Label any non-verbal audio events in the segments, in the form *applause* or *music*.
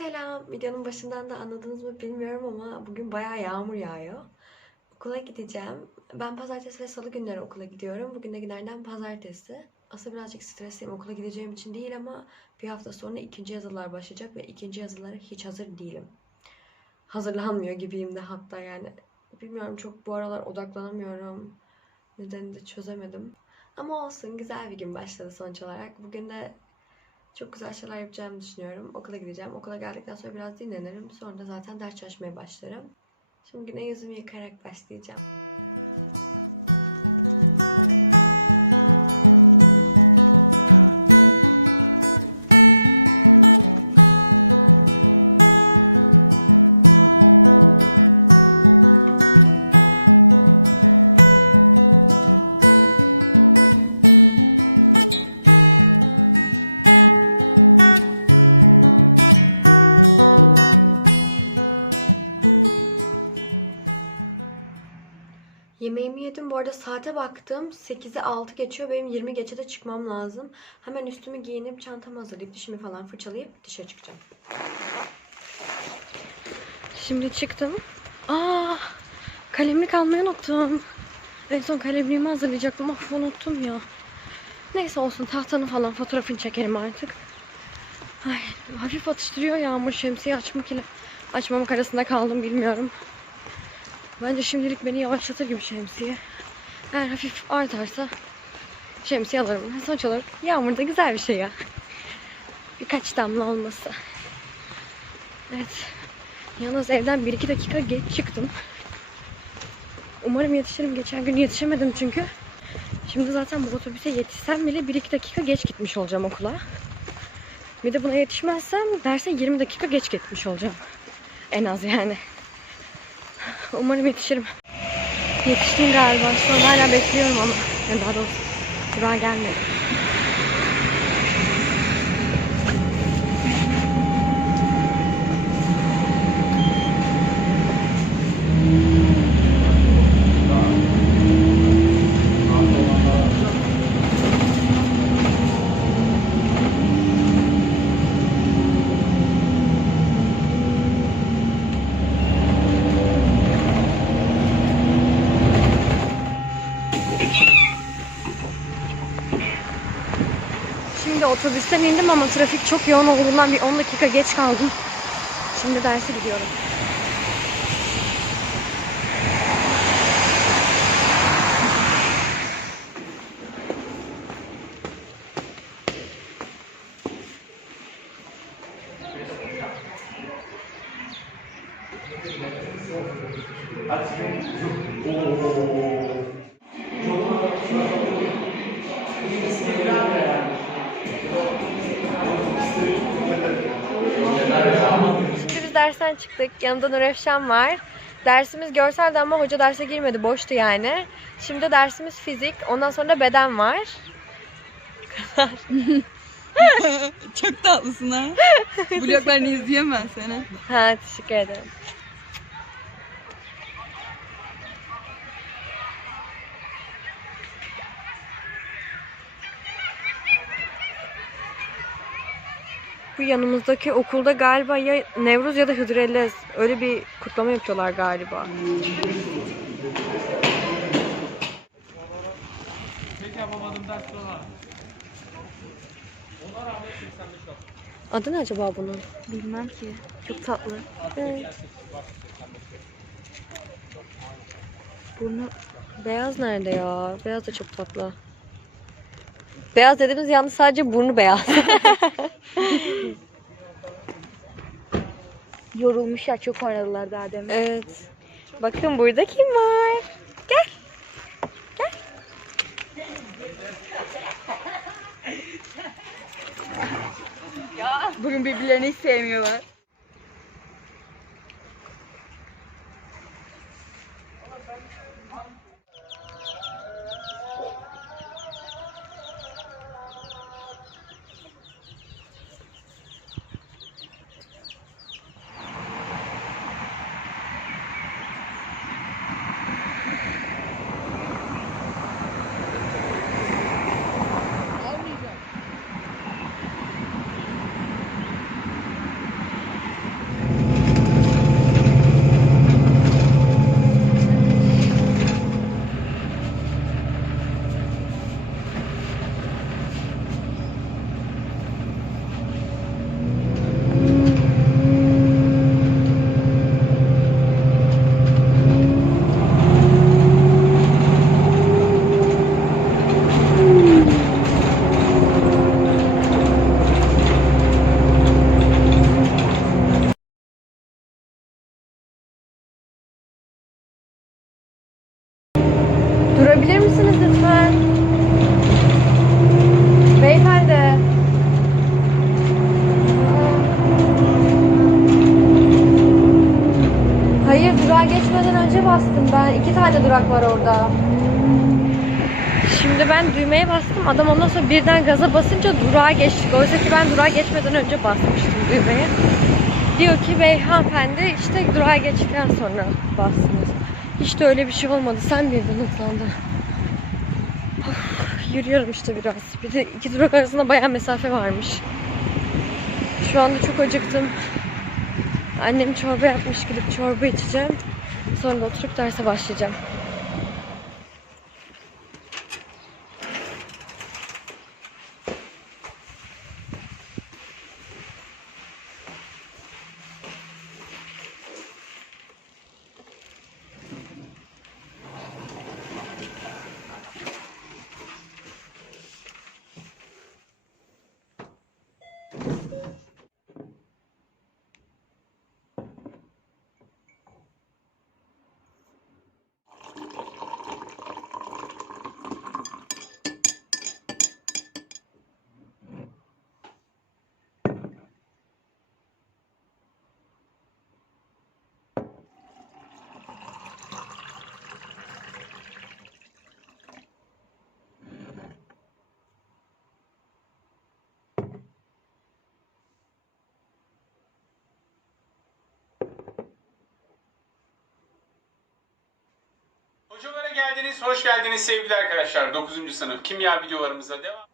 Selam. Videonun başından da anladınız mı bilmiyorum ama bugün bayağı yağmur yağıyor. Okula gideceğim. Ben pazartesi ve salı günleri okula gidiyorum. Bugün de günlerden pazartesi. Aslında birazcık stresliyim okula gideceğim için değil ama bir hafta sonra ikinci yazılar başlayacak ve ikinci yazılara hiç hazır değilim. Hazırlanmıyor gibiyim de hatta yani. Bilmiyorum çok bu aralar odaklanamıyorum. Nedenini de çözemedim. Ama olsun güzel bir gün başladı sonuç olarak. Bugün de çok güzel şeyler yapacağımı düşünüyorum. Okula gideceğim. Okula geldikten sonra biraz dinlenirim. Sonra zaten ders çalışmaya başlarım. Şimdi güne yüzümü yıkarak başlayacağım. Arada saate baktım. 8'e 6 geçiyor. Benim 20 geçede çıkmam lazım. Hemen üstümü giyinip çantamı hazırlayıp dişimi falan fırçalayıp dışarı çıkacağım. Şimdi çıktım. Aa, kalemlik almayı unuttum. En son kalemliğimi hazırlayacaktım. Of unuttum ya. Neyse olsun tahtanın falan fotoğrafını çekerim artık. Ay, hafif atıştırıyor yağmur şemsiye açmak ile açmamak arasında kaldım bilmiyorum. Bence şimdilik beni yavaşlatır gibi şemsiye. Eğer hafif artarsa şemsiye alırım. Sonuç olarak yağmur da güzel bir şey ya. Birkaç damla olması. Evet. Yalnız evden 1-2 dakika geç çıktım. Umarım yetişirim. Geçen gün yetişemedim çünkü. Şimdi zaten bu otobüse yetişsem bile 1-2 dakika geç gitmiş olacağım okula. Bir de buna yetişmezsem derse 20 dakika geç gitmiş olacağım. En az yani. Umarım yetişirim. Yetiştim galiba. Şu an hala bekliyorum ama. Yani daha doğrusu Burak'a gelmedi. Şimdi otobüsten indim ama trafik çok yoğun olduğundan bir 10 dakika geç kaldım. Şimdi derse gidiyorum. Şimdi biz dersten çıktık. Yanımda Nur Efşan var. Dersimiz görseldi ama hoca derse girmedi. Boştu yani. Şimdi dersimiz fizik. Ondan sonra da beden var. *laughs* Çok tatlısın ha. *laughs* Bloklarını izleyemem seni. Ha teşekkür ederim. Bu yanımızdaki okulda galiba ya Nevruz ya da Hıdrellez. Öyle bir kutlama yapıyorlar galiba. Tek yapamadım ders sonra. Adı ne acaba bunun? Bilmem ki. Çok tatlı. Evet. Burnu Beyaz nerede ya? Beyaz da çok tatlı. Beyaz dediğimiz yalnız sadece burnu beyaz. *laughs* yorulmuş ya çok oynadılar daha demin. evet. Bakın burada kim var? Gel. Gel. Bugün birbirlerini hiç sevmiyorlar. İki tane durak var orada. Şimdi ben düğmeye bastım. Adam ondan sonra birden gaza basınca durağa geçtik. Oysa ki ben durağa geçmeden önce basmıştım düğmeye. Diyor ki bey hanımefendi işte durağa geçtikten sonra bastınız. Hiç de öyle bir şey olmadı. Sen birden hızlandın. Of, yürüyorum işte biraz. Bir de iki durak arasında bayağı mesafe varmış. Şu anda çok acıktım. Annem çorba yapmış gidip çorba içeceğim. Sonra da oturup derse başlayacağım. Geldiniz, hoş geldiniz sevgili arkadaşlar. 9. sınıf kimya videolarımıza devam.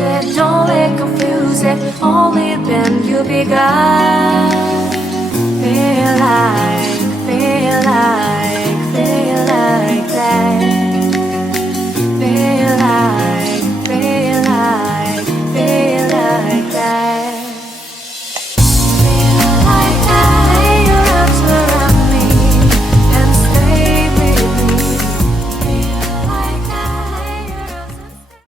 It, don't let confuse it. Only then you'll be God.